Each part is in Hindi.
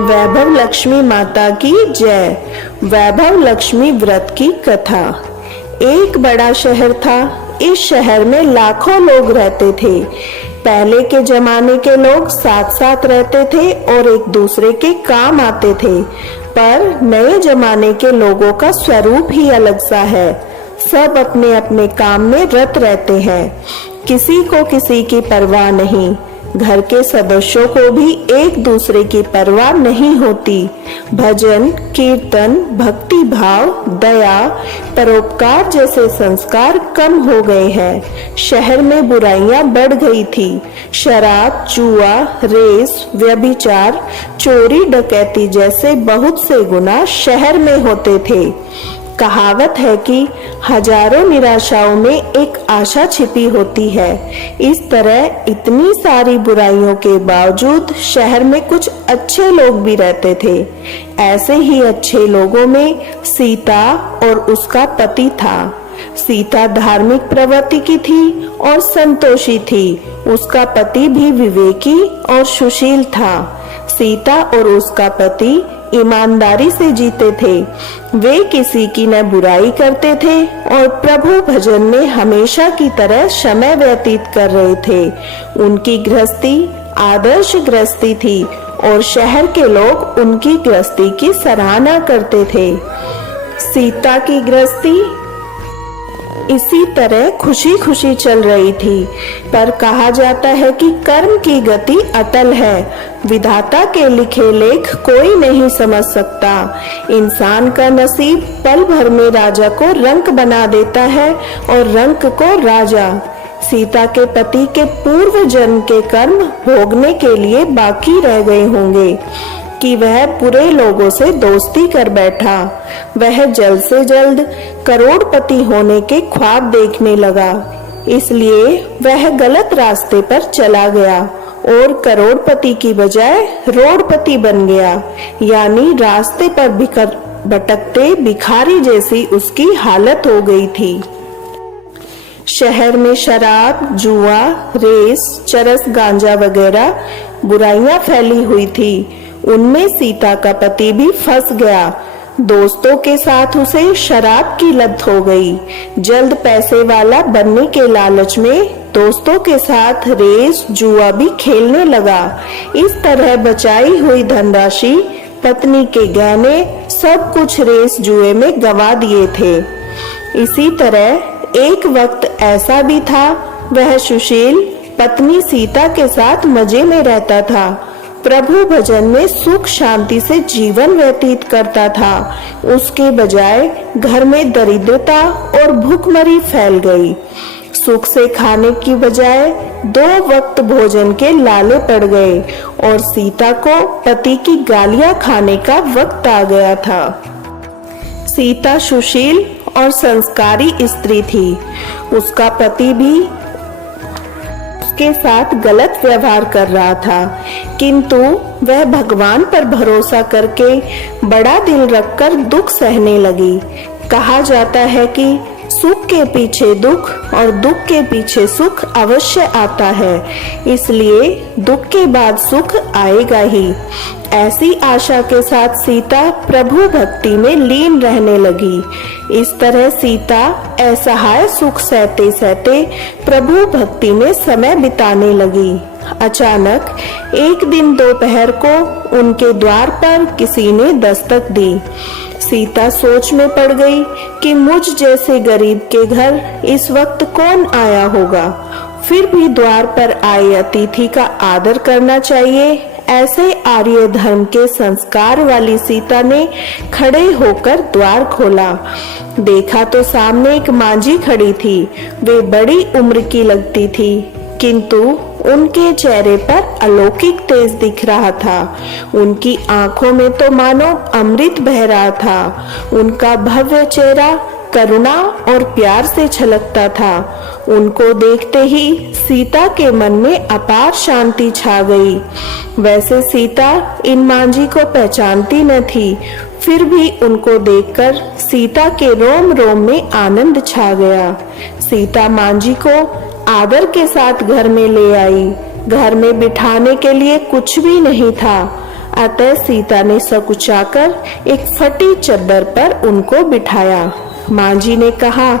वैभव लक्ष्मी माता की जय। वैभव लक्ष्मी व्रत की कथा। एक बड़ा शहर था। इस शहर में लाखों लोग रहते थे। पहले के जमाने के लोग साथ साथ रहते थे और एक दूसरे के काम आते थे, पर नए जमाने के लोगों का स्वरूप ही अलग सा है। सब अपने अपने काम में रत रहते हैं, किसी को किसी की परवाह नहीं। घर के सदस्यों को भी एक दूसरे की परवाह नहीं होती। भजन, कीर्तन, भक्ति भाव, दया, परोपकार जैसे संस्कार कम हो गए हैं। शहर में बुराइयां बढ़ गई थी। शराब, जुआ, रेस, व्यभिचार, चोरी, डकैती जैसे बहुत से गुनाह शहर में होते थे। कहावत है कि हजारों निराशाओं में एक आशा छिपी होती है। इस तरह इतनी सारी बुराइयों के बावजूद शहर में कुछ अच्छे लोग भी रहते थे। ऐसे ही अच्छे लोगों में सीता और उसका पति था। सीता धार्मिक प्रवृत्ति की थी और संतोषी थी। उसका पति भी विवेकी और सुशील था। सीता और उसका पति ईमानदारी से जीते थे। वे किसी की न बुराई करते थे और प्रभु भजन में हमेशा की तरह समय व्यतीत कर रहे थे। उनकी गृहस्थी आदर्श गृहस्थी थी और शहर के लोग उनकी गृहस्थी की सराहना करते थे। सीता की गृहस्थी इसी तरह खुशी खुशी चल रही थी, पर कहा जाता है कि कर्म की गति अटल है। विधाता के लिखे लेख कोई नहीं समझ सकता। इंसान का नसीब पल भर में राजा को रंक बना देता है और रंक को राजा। सीता के पति के पूर्व जन्म के कर्म भोगने के लिए बाकी रह गए होंगे कि वह बुरे लोगों से दोस्ती कर बैठा। वह जल्द से जल्द करोड़पति होने के ख्वाब देखने लगा, इसलिए वह गलत रास्ते पर चला गया और करोड़पति की बजाय रोडपति बन गया, यानी रास्ते पर भटकते भिखारी जैसी उसकी हालत हो गई थी। शहर में शराब, जुआ, रेस, चरस, गांजा वगैरह बुराइयां फैली हुई थी। उनमें सीता का पति भी फंस गया। दोस्तों के साथ उसे शराब की लत हो गई। जल्द पैसे वाला बनने के लालच में दोस्तों के साथ रेस, जुआ भी खेलने लगा। इस तरह बचाई हुई धनराशि, पत्नी के गहने, सब कुछ रेस जुए में गंवा दिए थे। इसी तरह एक वक्त ऐसा भी था, वह सुशील पत्नी सीता के साथ मजे में रहता था। प्रभु भजन में सुख शांति से जीवन व्यतीत करता था। उसके बजाय घर में दरिद्रता और भूखमरी फैल गई। सुख से खाने की बजाय 2 वक्त भोजन के लाले पड़ गए और सीता को पति की गालियां खाने का वक्त आ गया था। सीता सुशील और संस्कारी स्त्री थी। उसका पति भी के साथ गलत व्यवहार कर रहा था, किंतु वह भगवान पर भरोसा करके बड़ा दिल रखकर दुख सहने लगी। कहा जाता है कि सुख के पीछे दुख और दुख के पीछे सुख अवश्य आता है, इसलिए दुख के बाद सुख आएगा ही। ऐसी आशा के साथ सीता प्रभु भक्ति में लीन रहने लगी। इस तरह सीता असहाय सुख सहते सहते प्रभु भक्ति में समय बिताने लगी। अचानक एक दिन दोपहर को उनके द्वार पर किसी ने दस्तक दी। सीता सोच में पड़ गई कि मुझ जैसे गरीब के घर इस वक्त कौन आया होगा। फिर भी द्वार पर आए अतिथि का आदर करना चाहिए। ऐसे आर्य धर्म के संस्कार वाली सीता ने खड़े होकर द्वार खोला। देखा तो सामने एक मांझी खड़ी थी। वे बड़ी उम्र की लगती थी, किंतु उनके चेहरे पर अलौकिक तेज दिख रहा था। उनकी आंखों में तो मानो अमृत बह रहा था। उनका भव्य चेहरा करुणा और प्यार से छलकता था। उनको देखते ही सीता के मन में अपार शांति छा गई। वैसे सीता इन मांझी को पहचानती न थी, फिर भी उनको देखकर सीता के रोम रोम में आनंद छा गया। सीता मांझी को आदर के साथ घर में ले आई। घर में बिठाने के लिए कुछ भी नहीं था। अतः सीता ने सकुचाकर एक फटी चद्दर पर उनको बिठाया। माँ जी ने कहा,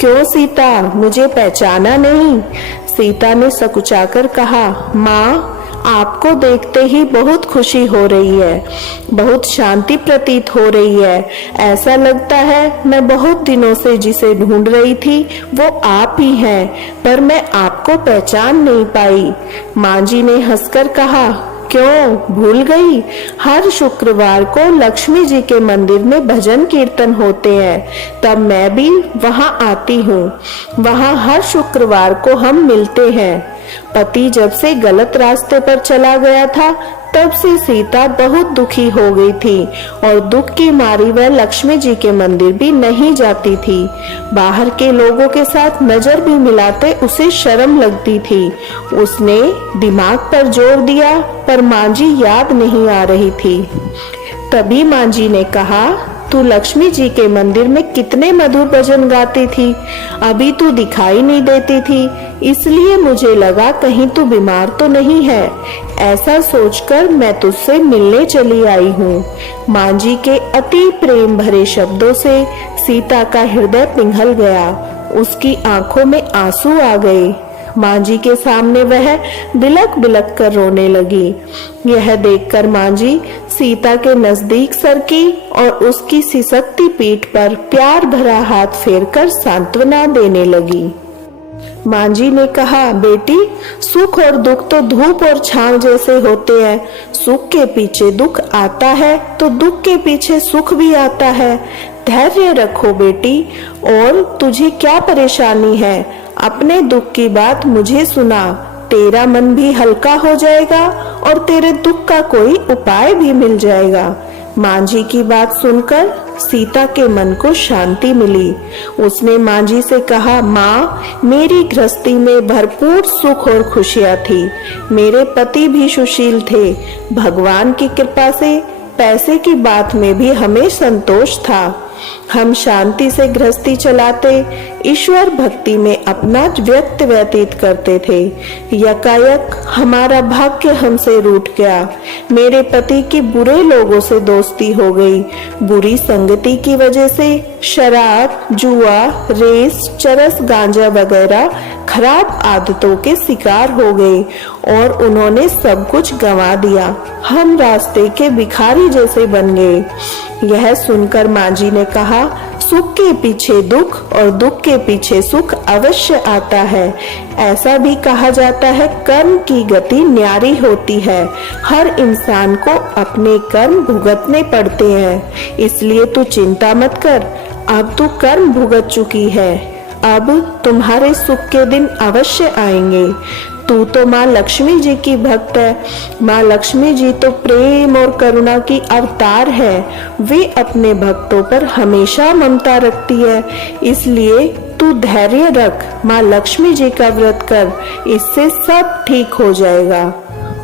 क्यों सीता, मुझे पहचाना नहीं? सीता ने सकुचाकर कहा, माँ, आपको देखते ही बहुत खुशी हो रही है, बहुत शांति प्रतीत हो रही है। ऐसा लगता है मैं बहुत दिनों से जिसे ढूंढ रही थी वो आप ही हैं, पर मैं आपको पहचान नहीं पाई। माँ जी ने हंसकर कहा, क्यों भूल गई? हर शुक्रवार को लक्ष्मी जी के मंदिर में भजन कीर्तन होते हैं, तब मैं भी वहां आती हूँ। वहां हर शुक्रवार को हम मिलते हैं। पति जब से गलत रास्ते पर चला गया था, तब से सीता बहुत दुखी हो गई थी और दुख की मारी वह लक्ष्मी जी के मंदिर भी नहीं जाती थी। बाहर के लोगों के साथ नजर भी मिलाते उसे शर्म लगती थी। उसने दिमाग पर जोर दिया, पर माँ जी याद नहीं आ रही थी। तभी माँ जी ने कहा, तू लक्ष्मी जी के मंदिर में कितने मधुर भजन गाती थी, अभी तू दिखाई नहीं देती थी, इसलिए मुझे लगा कहीं तू बीमार तो नहीं है। ऐसा सोचकर मैं तुझसे मिलने चली आई हूँ। माँ जी के अति प्रेम भरे शब्दों से सीता का हृदय पिघल गया, उसकी आंखों में आंसू आ गए। माँ जी के सामने वह बिलक बिलक कर रोने लगी। यह देखकर माँ जी सीता के नजदीक सरकी और उसकी सिसकती पीठ पर प्यार भरा हाथ फेरकर सांत्वना देने लगी। माँ जी ने कहा, बेटी, सुख और दुख तो धूप और छांव जैसे होते हैं। सुख के पीछे दुख आता है तो दुख के पीछे सुख भी आता है। धैर्य रखो बेटी। और तुझे क्या परेशानी है? अपने दुख की बात मुझे सुना, तेरा मन भी हल्का हो जाएगा और तेरे दुख का कोई उपाय भी मिल जाएगा। माँ जी की बात सुनकर सीता के मन को शांति मिली। उसने माँ जी से कहा, माँ, मेरी गृहस्थी में भरपूर सुख और खुशियाँ थी। मेरे पति भी सुशील थे। भगवान की कृपा से पैसे की बात में भी हमें संतोष था। हम शांति से गृहस्थी चलाते, ईश्वर भक्ति में अपना व्यक्त व्यतीत करते थे। यकायक हमारा भाग्य हमसे रूठ गया। मेरे पति की बुरे लोगों से दोस्ती हो गई। बुरी संगति की वजह से शराब, जुआ, रेस, चरस, गांजा वगैरह खराब आदतों के शिकार हो गए और उन्होंने सब कुछ गंवा दिया। हम रास्ते के भिखारी जैसे बन गए। यह सुनकर माँ जी ने कहा, सुख के पीछे दुख और दुख के पीछे सुख अवश्य आता है। ऐसा भी कहा जाता है, कर्म की गति न्यारी होती है। हर इंसान को अपने कर्म भुगतने पड़ते हैं, इसलिए तू चिंता मत कर। अब तू कर्म भुगत चुकी है, अब तुम्हारे सुख के दिन अवश्य आएंगे। तू तो माँ लक्ष्मी जी की भक्त है। माँ लक्ष्मी जी तो प्रेम और करुणा की अवतार है। वे अपने भक्तों पर हमेशा ममता रखती है, इसलिए तू धैर्य रख। माँ लक्ष्मी जी का व्रत कर, इससे सब ठीक हो जाएगा।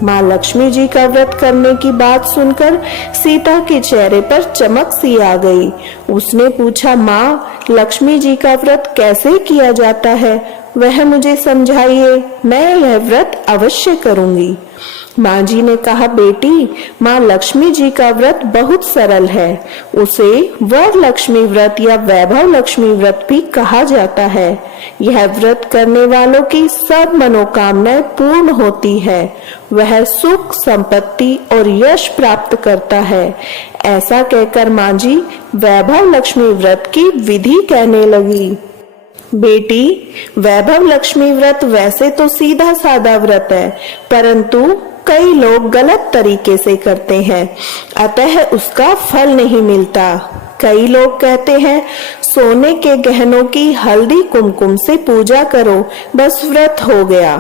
माँ लक्ष्मी जी का व्रत करने की बात सुनकर सीता के चेहरे पर चमक सी आ गई। उसने पूछा, माँ, लक्ष्मी जी का व्रत कैसे किया जाता है? वह मुझे समझाइए, मैं यह व्रत अवश्य करूंगी। माँ जी ने कहा, बेटी, माँ लक्ष्मी जी का व्रत बहुत सरल है। उसे वर लक्ष्मी व्रत या वैभव लक्ष्मी व्रत भी कहा जाता है। यह व्रत करने वालों की सब मनोकामनाएं पूर्ण होती है। वह सुख, संपत्ति और यश प्राप्त करता है। ऐसा कहकर माँ जी वैभव लक्ष्मी व्रत की विधि कहने लगी। बेटी, वैभव लक्ष्मी व्रत वैसे तो सीधा साधा व्रत है, परंतु कई लोग गलत तरीके से करते हैं, अतः उसका फल नहीं मिलता। कई लोग कहते हैं, सोने के गहनों की हल्दी कुमकुम से पूजा करो, बस व्रत हो गया,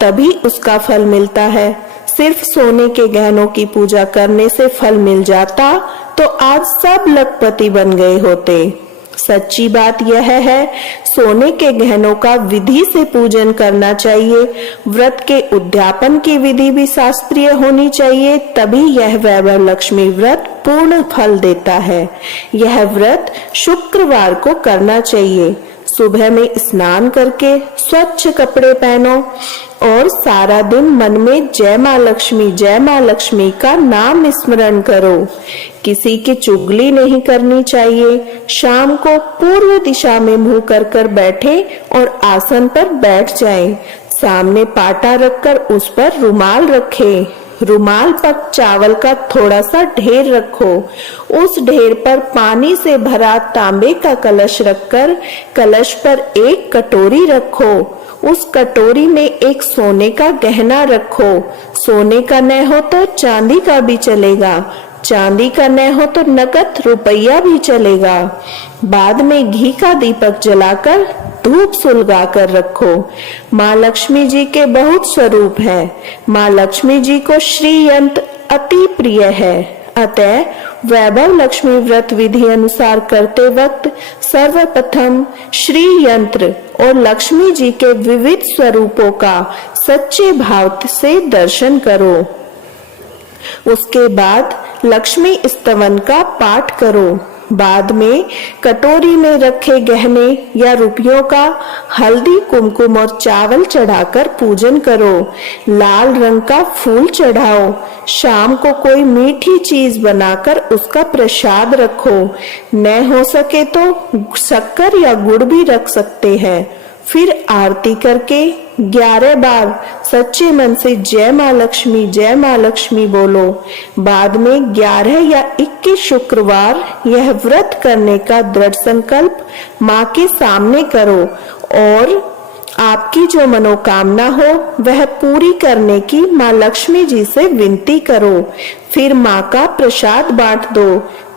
तभी उसका फल मिलता है। सिर्फ सोने के गहनों की पूजा करने से फल मिल जाता तो आज सब लखपति बन गए होते। सच्ची बात यह है, सोने के गहनों का विधि से पूजन करना चाहिए। व्रत के उद्यापन की विधि भी शास्त्रीय होनी चाहिए, तभी यह वैभव लक्ष्मी व्रत पूर्ण फल देता है। यह व्रत शुक्रवार को करना चाहिए। सुबह में स्नान करके स्वच्छ कपड़े पहनो, और सारा दिन मन में जय माँ लक्ष्मी का नाम स्मरण करो। किसी की चुगली नहीं करनी चाहिए। शाम को पूर्व दिशा में मुंह कर बैठे और आसन पर बैठ जाएं। सामने पाटा रखकर उस पर रुमाल रखें। रुमाल पर चावल का थोड़ा सा ढेर रखो। उस ढेर पर पानी से भरा तांबे का कलश रखकर कलश पर एक कटोरी रखो। उस कटोरी में एक सोने का गहना रखो। सोने का न हो तो चांदी का भी चलेगा। चांदी का न हो तो नकद रुपया भी चलेगा। बाद में घी का दीपक जलाकर धूप सुलगा कर रखो। माँ लक्ष्मी जी के बहुत स्वरूप है। माँ लक्ष्मी जी को श्री यंत्र अति प्रिय है। अतः वैभव लक्ष्मी व्रत विधि अनुसार करते वक्त सर्वप्रथम श्री यंत्र और लक्ष्मी जी के विविध स्वरूपों का सच्चे भाव से दर्शन करो। उसके बाद लक्ष्मी स्तवन का पाठ करो। बाद में कटोरी में रखे गहने या रुपयों का हल्दी कुमकुम और चावल चढ़ाकर पूजन करो। लाल रंग का फूल चढ़ाओ। शाम को कोई मीठी चीज बनाकर उसका प्रसाद रखो। न हो सके तो शक्कर या गुड़ भी रख सकते हैं। फिर आरती करके 11 बार सच्चे मन से जय माँ लक्ष्मी बोलो। बाद में 11 या 21 शुक्रवार यह व्रत करने का दृढ़ संकल्प माँ के सामने करो और आपकी जो मनोकामना हो वह पूरी करने की माँ लक्ष्मी जी से विनती करो। फिर माँ का प्रसाद बांट दो।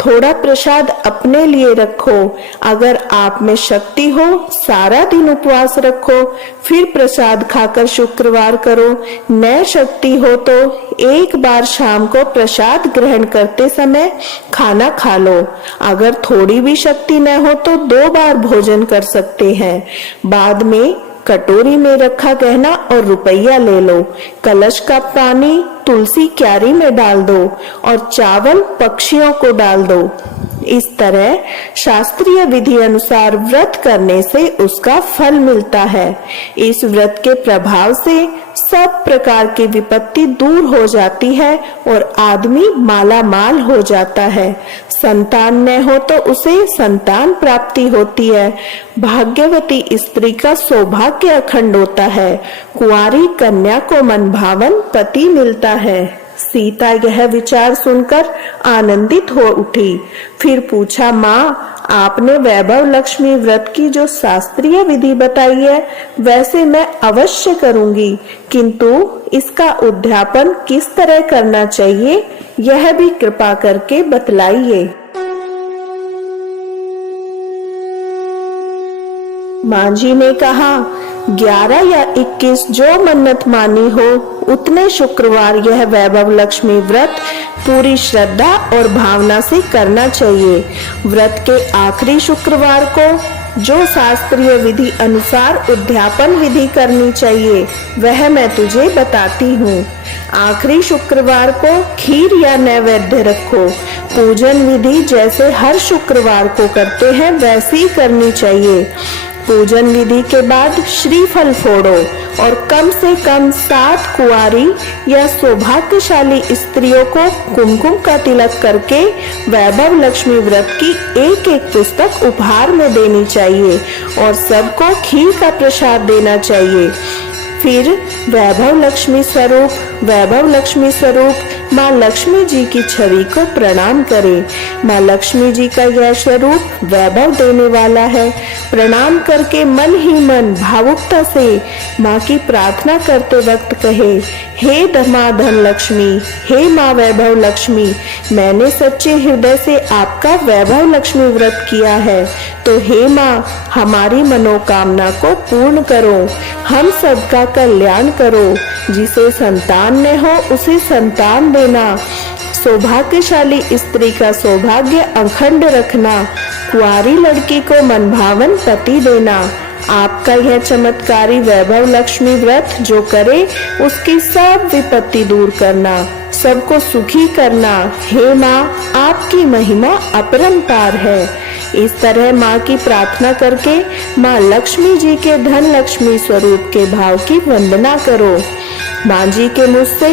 थोड़ा प्रसाद अपने लिए रखो। अगर आप में शक्ति हो सारा दिन उपवास रखो। फिर प्रसाद खाकर शुक्रवार करो। न शक्ति हो तो एक बार शाम को प्रसाद ग्रहण करते समय खाना खा लो। अगर थोड़ी भी शक्ति न हो तो 2 बार भोजन कर सकते हैं। बाद में कटोरी में रखा गहना और रुपया ले लो। कलश का पानी तुलसी क्यारी में डाल दो और चावल पक्षियों को डाल दो। इस तरह शास्त्रीय विधि अनुसार व्रत करने से उसका फल मिलता है। इस व्रत के प्रभाव से सब प्रकार की विपत्ति दूर हो जाती है और आदमी माला माल हो जाता है। संतान न हो तो उसे संतान प्राप्ति होती है। भाग्यवती स्त्री का सौभाग्य अखंड होता है। कुंवारी कन्या को मनभावन पति मिलता है। सीता यह विचार सुनकर आनंदित हो उठी। फिर पूछा, माँ आपने वैभव लक्ष्मी व्रत की जो शास्त्रीय विधि बताई है वैसे मैं अवश्य करूंगी, किंतु इसका उद्यापन किस तरह करना चाहिए यह भी कृपा करके बतलाइए। माँ जी ने कहा, 11 या 21 जो मन्नत मानी हो उतने शुक्रवार यह वैभव लक्ष्मी व्रत पूरी श्रद्धा और भावना से करना चाहिए। व्रत के आखिरी शुक्रवार को जो शास्त्रीय विधि अनुसार उद्यापन विधि करनी चाहिए वह मैं तुझे बताती हूँ। आखिरी शुक्रवार को खीर या नैवेद्य रखो। पूजन विधि जैसे हर शुक्रवार को करते हैं वैसी करनी चाहिए। पूजन विधि के बाद श्रीफल फोड़ो और कम से कम 7 कुंवारी या सौभाग्यशाली स्त्रियों को कुमकुम का तिलक करके वैभव लक्ष्मी व्रत की एक पुस्तक उपहार में देनी चाहिए और सबको खीर का प्रसाद देना चाहिए। फिर वैभव लक्ष्मी स्वरूप माँ लक्ष्मी जी की छवि को प्रणाम करें। माँ लक्ष्मी जी का यह स्वरूप वैभव देने वाला है। प्रणाम करके मन ही मन भावुकता से माँ की प्रार्थना करते वक्त कहे, हे माँ धन लक्ष्मी, हे माँ वैभव लक्ष्मी, मैंने सच्चे हृदय से आपका वैभव लक्ष्मी व्रत किया है, तो हे माँ हमारी मनोकामना को पूर्ण करो, हम सबका कल्याण करो। जिसे संतान न हो उसे संतान देना, सौभाग्यशाली स्त्री का सौभाग्य अखंड रखना, कुंवारी लड़की को मनभावन पति देना। आपका यह चमत्कारी वैभव लक्ष्मी व्रत जो करे उसकी सब विपत्ति दूर करना, सबको सुखी करना। हे माँ आपकी महिमा अपरंपार है। इस तरह माँ की प्रार्थना करके माँ लक्ष्मी जी के धन लक्ष्मी स्वरूप के भाव की वंदना करो। माँ जी के मुझ से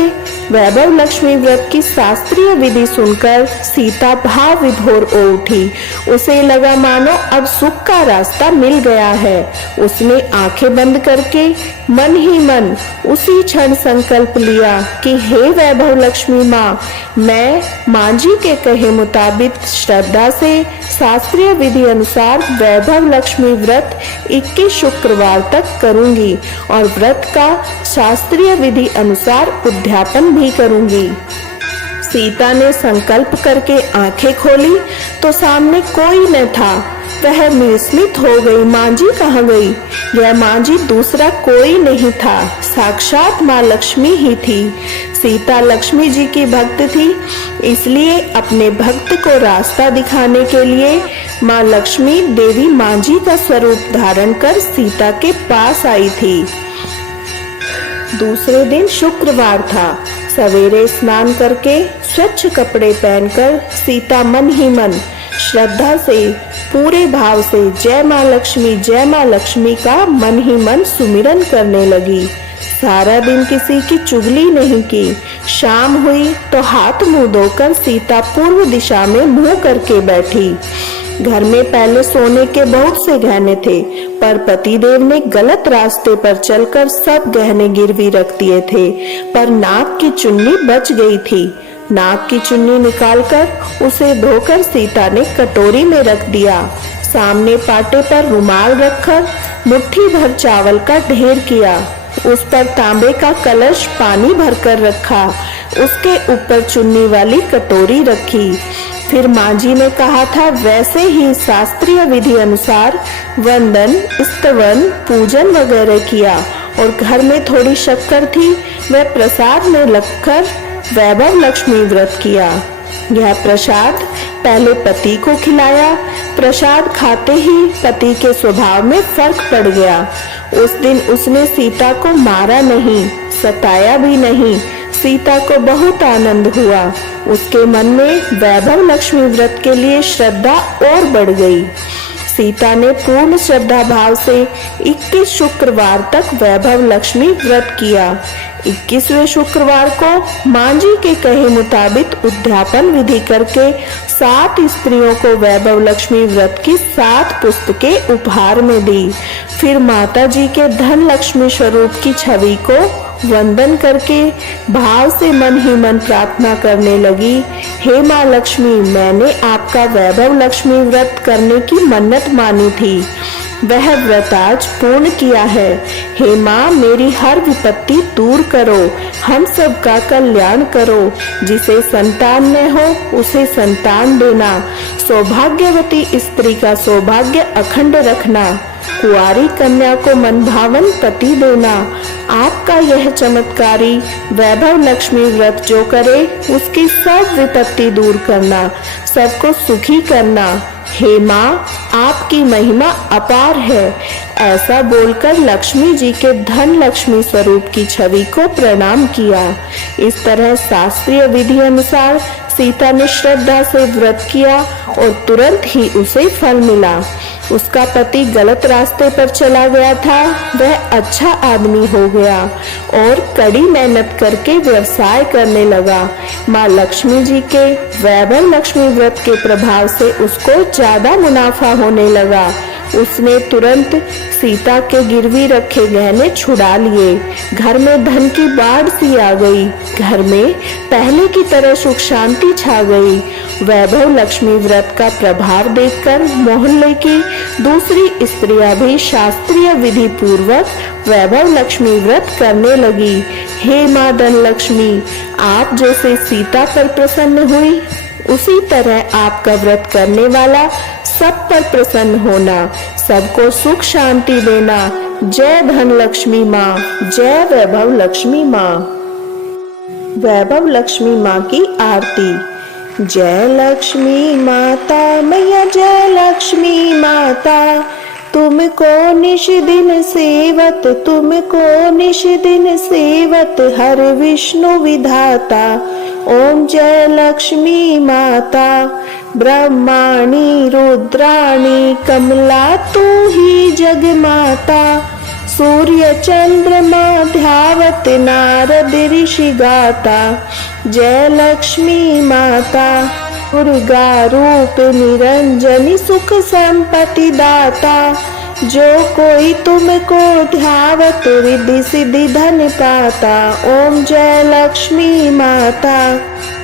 वैभव लक्ष्मी व्रत की शास्त्रीय विधि सुनकर सीता भाव विभोर हो उठी। उसे लगा मानो अब सुख का रास्ता मिल गया है। उसने आंखें बंद करके मन ही मन उसी क्षण संकल्प लिया कि हे वैभव लक्ष्मी माँ, मैं माँ जी के कहे मुताबिक श्रद्धा से शास्त्रीय विधि अनुसार वैभव लक्ष्मी व्रत 21 शुक्रवार तक करूंगी और व्रत का शास्त्रीय विधि अनुसार उद्यापन भी करूंगी। सीता ने संकल्प करके आंखें खोली तो सामने कोई न था। वह विस्मित हो गई, माँ जी कहाँ गई? यह माँ जी दूसरा कोई नहीं था, साक्षात माँ लक्ष्मी ही थी। सीता लक्ष्मी जी की भक्त थी, इसलिए अपने भक्त को रास्ता दिखाने के लिए माँ लक्ष्मी देवी माँ जी का स्वरूप धारण कर सीता के पास आई थी। दूसरे दिन शुक्रवार था। सवेरे स्नान करके स्वच्छ कपड़े पहनकर सीता मन ही मन श्रद्धा से पूरे भाव से जय माँ लक्ष्मी का मन ही मन सुमिरन करने लगी। सारा दिन किसी की चुगली नहीं की। शाम हुई तो हाथ मुंह धोकर सीता पूर्व दिशा में मुंह करके बैठी। घर में पहले सोने के बहुत से गहने थे, पर पतिदेव ने गलत रास्ते पर चलकर सब गहने गिरवी रख दिए थे, पर नाक की चुन्नी बच गई थी। नाक की चुन्नी निकालकर उसे धोकर सीता ने कटोरी में रख दिया। सामने पाटे पर रुमाल रखकर मुट्ठी भर चावल का ढेर किया। उस पर तांबे का कलश पानी भरकर रखा। उसके ऊपर चुन्नी वाली कटोरी रखी। फिर माँ जी ने कहा था वैसे ही शास्त्रीय विधि अनुसार वंदन, स्तवन, पूजन वगैरह किया और घर में थोड़ी शक्कर थी, वह प्रसाद में रखकर वैभव लक्ष्मी व्रत किया। यह प्रसाद पहले पति को खिलाया। प्रसाद खाते ही पति के स्वभाव में फर्क पड़ गया। उस दिन उसने सीता को मारा नहीं, सताया भी नहीं। सीता को बहुत आनंद हुआ। उसके मन में वैभव लक्ष्मी व्रत के लिए श्रद्धा और बढ़ गई। सीता ने पूर्ण श्रद्धा भाव से 21 शुक्रवार तक वैभव लक्ष्मी व्रत किया। 21वें शुक्रवार को माँ जी के कहे मुताबिक उद्यापन विधि करके 7 स्त्रियों को वैभव लक्ष्मी व्रत की 7 पुस्तकें उपहार में दी। फिर माता जी के धन लक्ष्मी स्वरूप की छवि को वंदन करके भाव से मन ही मन प्रार्थना करने लगी, हे माँ लक्ष्मी, मैंने आपका वैभव लक्ष्मी व्रत करने की मन्नत मानी थी, वह व्रत आज पूर्ण किया है। हे माँ, मेरी हर विपत्ति दूर करो, हम सबका कल्याण करो। जिसे संतान न हो उसे संतान देना, सौभाग्यवती स्त्री का सौभाग्य अखंड रखना, कुंवारी कन्या को मनभावन पति देना। आपका यह चमत्कारी वैभव लक्ष्मी व्रत जो करे उसकी सब विपत्ति दूर करना, सबको सुखी करना। हे माँ, आपकी महिमा अपार है। ऐसा बोलकर लक्ष्मी जी के धन लक्ष्मी स्वरूप की छवि को प्रणाम किया। इस तरह शास्त्रीय विधि अनुसार सीता ने श्रद्धा से व्रत किया और तुरंत ही उसे फल मिला। उसका पति गलत रास्ते पर चला गया था, वह अच्छा आदमी हो गया और कड़ी मेहनत करके व्यवसाय करने लगा। माँ लक्ष्मी जी के वैभव लक्ष्मी व्रत के प्रभाव से उसको ज्यादा मुनाफा होने लगा। उसने तुरंत सीता के गिरवी रखे गहने छुड़ा लिए। घर में धन की बाढ़ सी आ गई। घर में पहले की तरह सुख शांति छा गई। वैभव लक्ष्मी व्रत का प्रभाव देखकर मोहल्ले की दूसरी स्त्रियां भी शास्त्रीय विधि पूर्वक वैभव लक्ष्मी व्रत करने लगी। हे माँ धन लक्ष्मी, आप जैसे सीता पर प्रसन्न हुई, उसी तरह आपका व्रत करने वाला सब पर प्रसन्न होना, सबको सुख शांति देना। जय धन लक्ष्मी माँ, जय वैभव लक्ष्मी माँ। वैभव लक्ष्मी माँ की आरती। जय लक्ष्मी माता मैया, जय लक्ष्मी माता, तुमको निश दिन सेवत, तुमको निश दिन सेवत, हर विष्णु विधाता। ओम जय लक्ष्मी माता। ब्रह्माणी रुद्राणी कमला तू ही जग माता। सूर्य चंद्रमा ध्यावत नारद ऋषि गाता। जय लक्ष्मी माता। दुर्गा रूप निरंजनी सुख संपत्ति दाता। जो कोई तुमको ध्यावत रिद्धि सिद्धि धन पाता। ओम जय लक्ष्मी माता।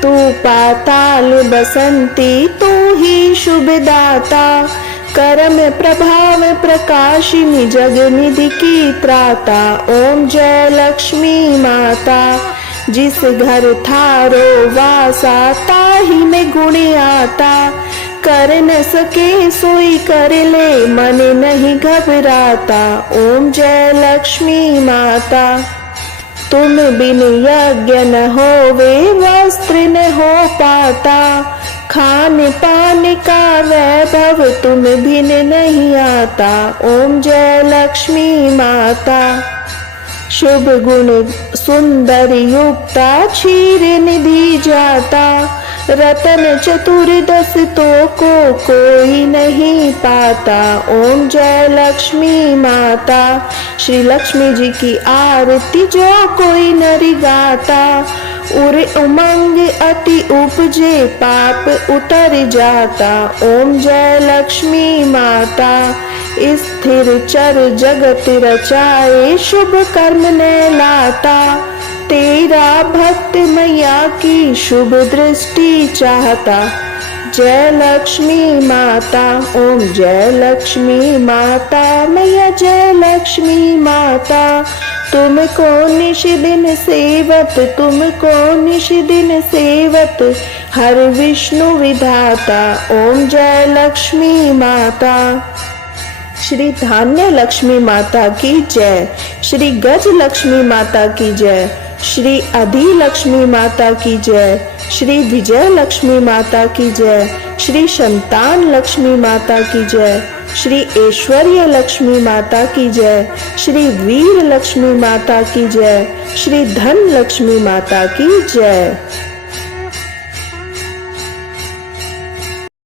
तू पाताल बसंती तू ही शुभ दाता। कर्म प्रभाव प्रकाशिनी जग निधि की त्राता। ओम जय लक्ष्मी माता। जिस घर थारो वासा ताहि में गुण आता। कर न सके सोई कर ले मन नहीं घबराता। ओम जय लक्ष्मी माता। तुम बिन यज्ञ न होवे वस्त्र न हो पाता। खान पान का वैभव तुम बिन नहीं आता। ओम जय लक्ष्मी माता। शुभ गुण सुंदर युक्ता क्षीर निधि जाता। रतन चतुर्दश तो को कोई नहीं पाता। ओम जय लक्ष्मी माता। श्री लक्ष्मी जी की आरती जो कोई नर गाता। उर उमंग अति उपजे पाप उतर जाता। ओम जय लक्ष्मी माता। स्थिर चर जगत रचाए शुभ कर्म ने लाता। तेरा भक्त मैया की शुभ दृष्टि चाहता। जय लक्ष्मी माता। ओम जय लक्ष्मी माता। मैया जय लक्ष्मी माता। तुमको निश दिन सेवत तुमको निश दिन सेवत हर विष्णु विधाता। ओम जय लक्ष्मी माता। श्री धान्य लक्ष्मी माता की जय। श्री गज लक्ष्मी माता की जय। श्री अधि लक्ष्मी माता की जय। श्री विजय लक्ष्मी माता की जय। श्री संतान लक्ष्मी माता की जय। श्री ऐश्वर्य लक्ष्मी माता की जय। श्री वीर लक्ष्मी माता की जय। श्री धन लक्ष्मी माता की जय।